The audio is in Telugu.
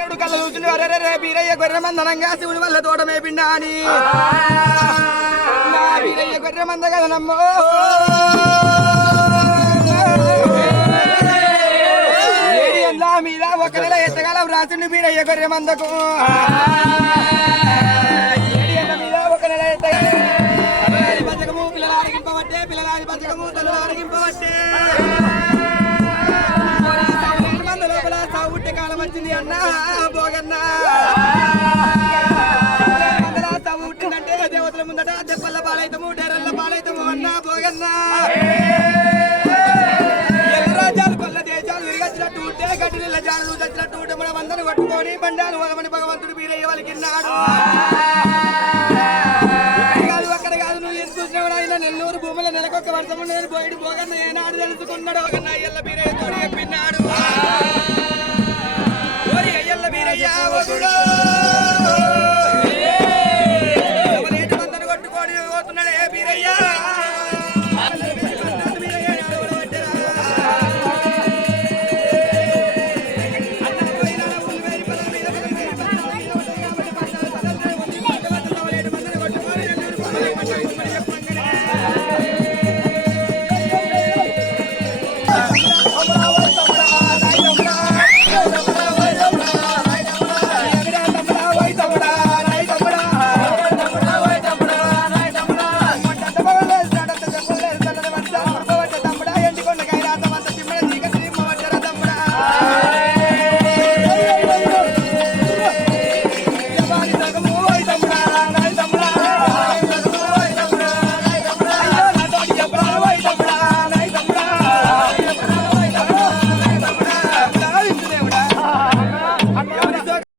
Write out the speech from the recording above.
ఎక్కడు కళ్ళ కూర్చుని అరే బీరయ్య గొర్రె మందనంగా శివుని వల్ల తోట మేపిండా అని నా బీరయ్య గొర్రె మంద కదనమ్మో మీద ఒక నెల ఎత్తగలం రాసిండు బీరయ్య గొర్రె మందకు మీద ఒక నెల బతకము పిల్లలు అడిగింపబట్టే పిల్లలాడి బతకము తల్లు అడిగింపబట్టే మంద లోపల సాగుట్టే కాలం వచ్చింది అన్న పోగన్నా మందల సాగు పుట్టిందంటే దేవతల ముందట దెబ్బల పాలైతము డెరల్ల పాలైతము అన్న పోగన్నా గడ్డిల జాడలు చచ్చినట్టు మన వందను పట్టుకొని బండాలు వదమని భగవంతుడు బీరయ్య వాళ్ళకిన్నాడు అక్కడ కాదు నువ్వు ఏం చూసినావు ఆయన నెల్లూరు భూముల నెలకొక్క వర్షము నేను పోయి పోగన్న ఏనాడు తెలుసుకున్నాడు ఒక అయ్యల్ల బీరయ్య తోడు చెప్పినాడు అయ్యల్ల బీరయ్య